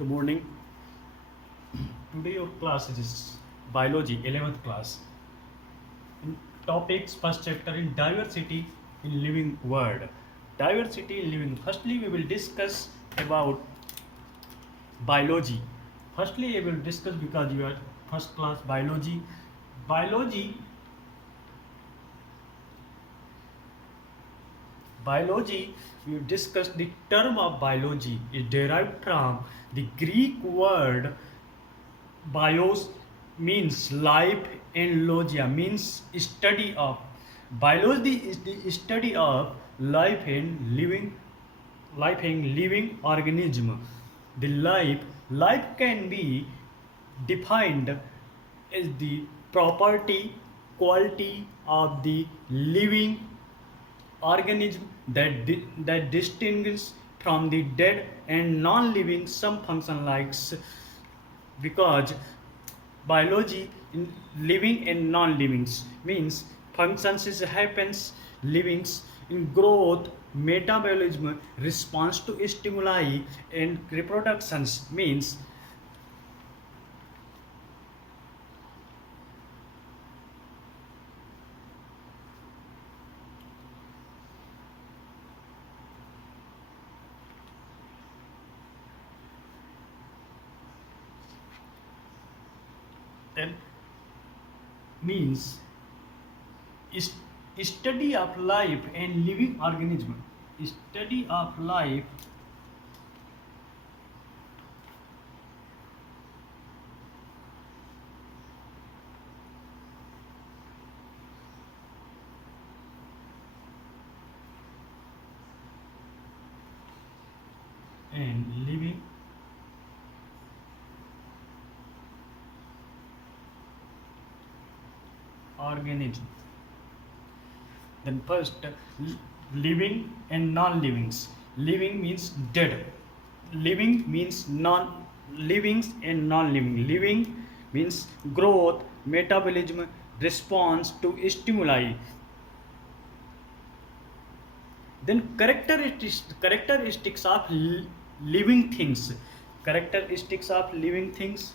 Good morning. Today your class is biology 11th class. In topics first chapter in diversity in living world. Diversity in living. Firstly we will discuss about biology. Firstly I will discuss because you are first class biology. Biology Biology, we discussed the term of biology is derived from the Greek word bios means life and logia means study of. Biology is the study of life and living organism. The life can be defined as the property quality of the living organism that distinguishes from the dead and non-living some function because biology in living and non-livings means functions is happens livings in growth metabolism response to stimuli and reproductions means and means is study of life and living organism study of life and living organism. Then first, living and non-livings. Living means dead. Living means non-livings and non-living. Living means growth, metabolism, response to stimuli. Then characteristics of living things. Characteristics of living things.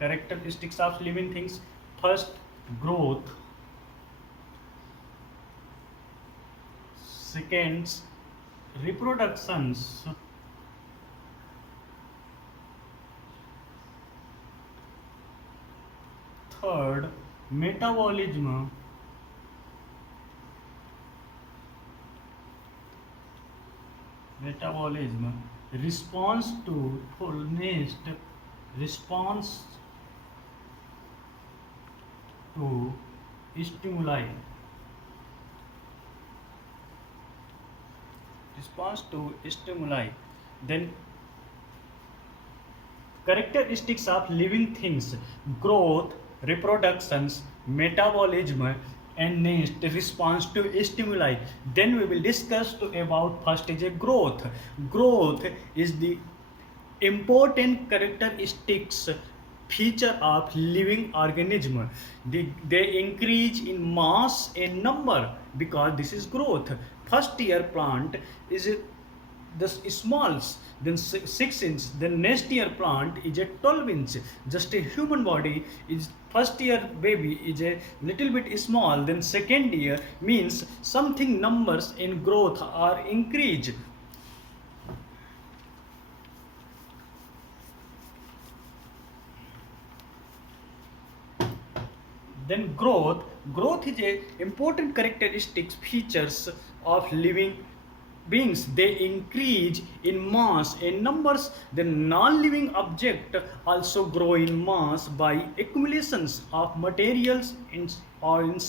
Characteristics of living things. First, growth. Second, reproductions. Third, metabolism. Response to next response to stimuli. Then characteristics of living things: growth, reproductions, metabolism, and next response to stimuli. Then we will discuss about first is a growth. Growth is the important characteristics feature of living organism. They increase in mass and number because this is growth. First year plant is the smalls, then 6 inch, then next year plant is a 12 inch. Just a human body is first year baby is a little bit small, then second year means something numbers in growth are increased. Then growth is a important characteristics features of living beings. They increase in mass and numbers. The non-living object also grow in mass by accumulations of materials in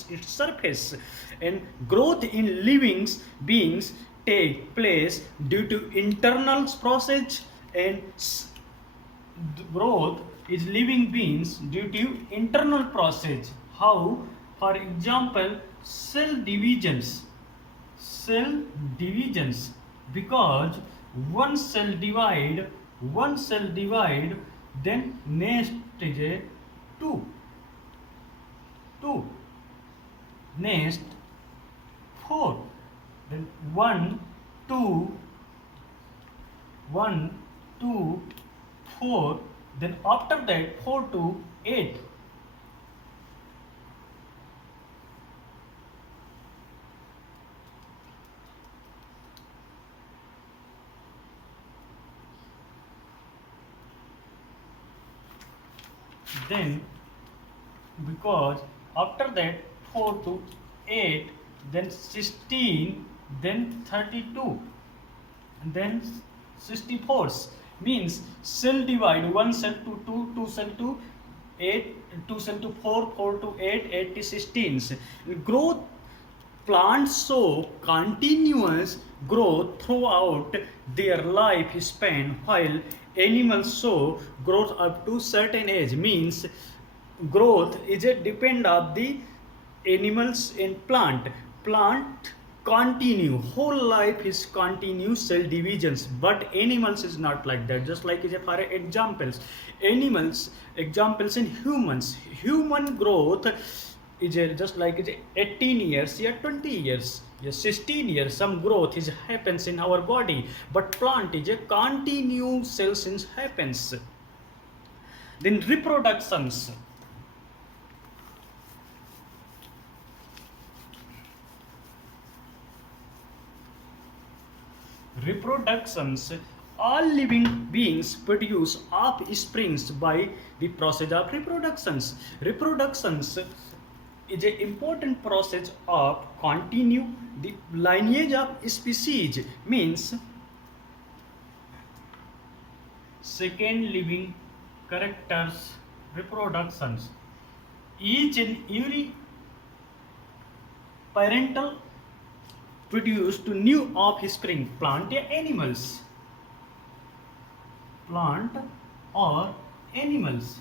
its surface. And growth in living beings take place due to internal process, and growth is living beings due to internal process. How? For example, cell divisions. Cell divisions, because one cell divide, then next is a two, two, next four, then two, one, two, four, then after that 4 to 8. Then because after that 4 to 8, then 16, then 32, and then 64, means cell divide, one cell to two, two cell to 8, two cell to 4, 4 to 8, 8 to 16. Growth, plants show continuous growth throughout their lifespan, while animals show growth up to certain age. Means growth is a depend of the animals and plant continue whole life is continue cell divisions, but animals is not like that. Just like for examples, animals, examples in humans, human growth is just like 18 years, yeah, 20 years, yeah, 16 years, some growth is happens in our body, but plant is a continue cells happens. Then reproductions. Reproductions, all living beings produce offsprings by the process of reproductions. Reproductions is an important process of continue the lineage of species. Means second living characters reproductions, each and every parental produce to new offspring, plant or animals, plant or animals,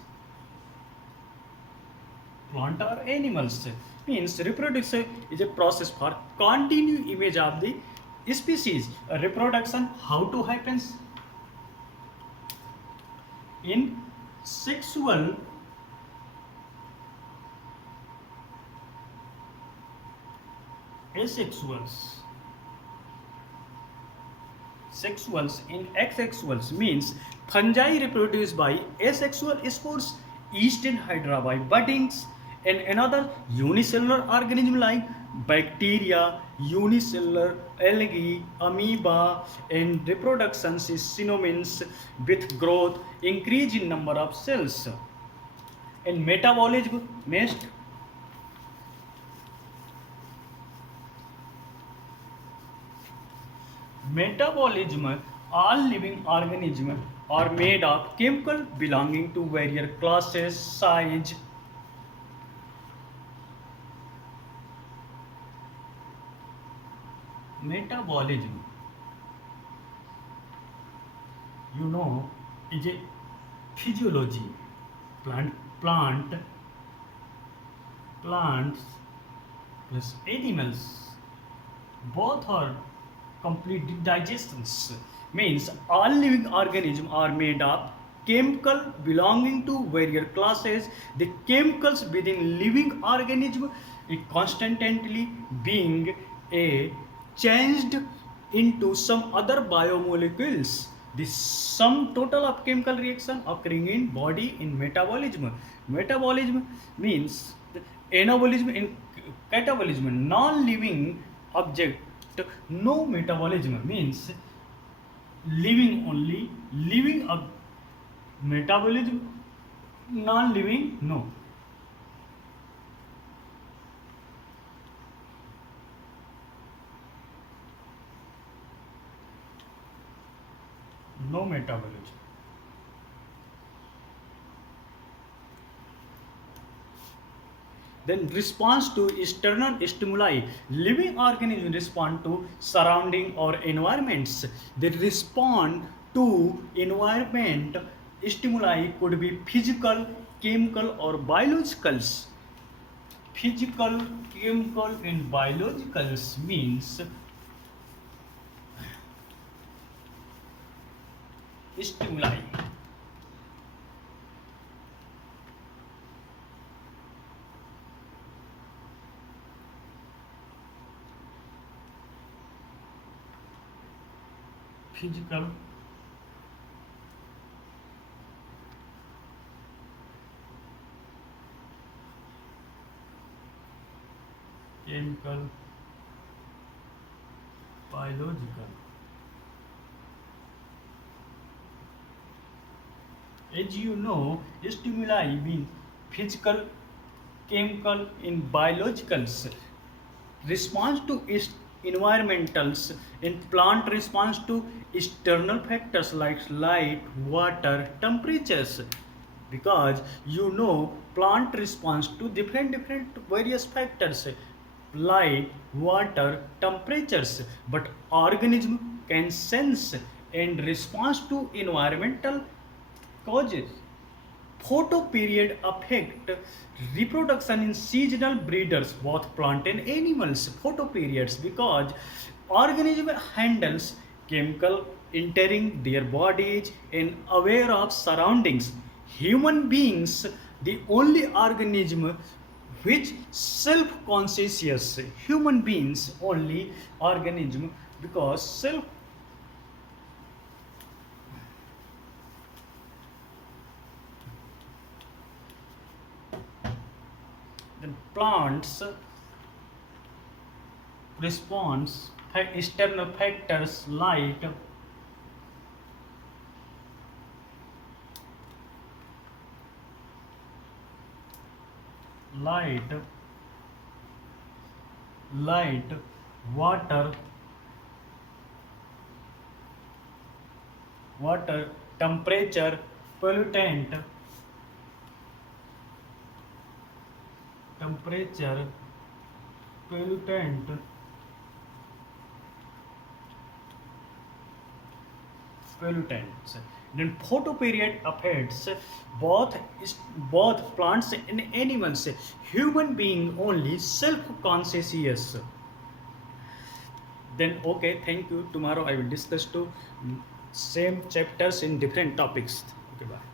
plant or animals. Means reproduction is a process for continue image of the species. Reproduction how to happens? In sexual asexuals, sexuals in asexuals, means fungi reproduce by asexual spores, yeast and hydra by buddings, and another unicellular organism like bacteria, unicellular algae, amoeba, and reproduction is synonymous with growth, increase in number of cells. And metabolism, next. Metabolism, all living organisms are made of chemical belonging to various classes, size. Metabolism, you know, is a physiology. Plants plus animals, both are complete digestions. Means all living organisms are made of chemical belonging to various classes. The chemicals within living organism is constantly being changed into some other biomolecules. The sum total of chemical reaction occurring in body in metabolism. Metabolism means anabolism and catabolism. Non-living object no metabolism, means living only, living of metabolism, non-living no. No metabolism. Then response to external stimuli. Living organisms respond to surrounding or environments. They respond to environment stimuli, could be physical, chemical or biologicals. Physical, chemical and biologicals means stimuli. Physical, chemical, biological. As you know, stimuli mean physical, chemical, and biologicals. Response to environmentals. In plant response to external factors like light, water, temperatures. Because you know plant responds to different various factors, light, water, temperatures, but organism can sense and responds to environmental causes. Photoperiod affect reproduction in seasonal breeders, both plant and animals. Photoperiods, because organism handles chemical entering their bodies and aware of surroundings. Human beings, the only organism which self-conscious. Human beings only organism because self. Then plants response external factors light, water, temperature, pollutant, pollutant, pollutants. Then photoperiod affects both plants and animals. Human being only self-conscious. Then okay, thank you. Tomorrow I will discuss to same chapters in different topics. Okay, bye.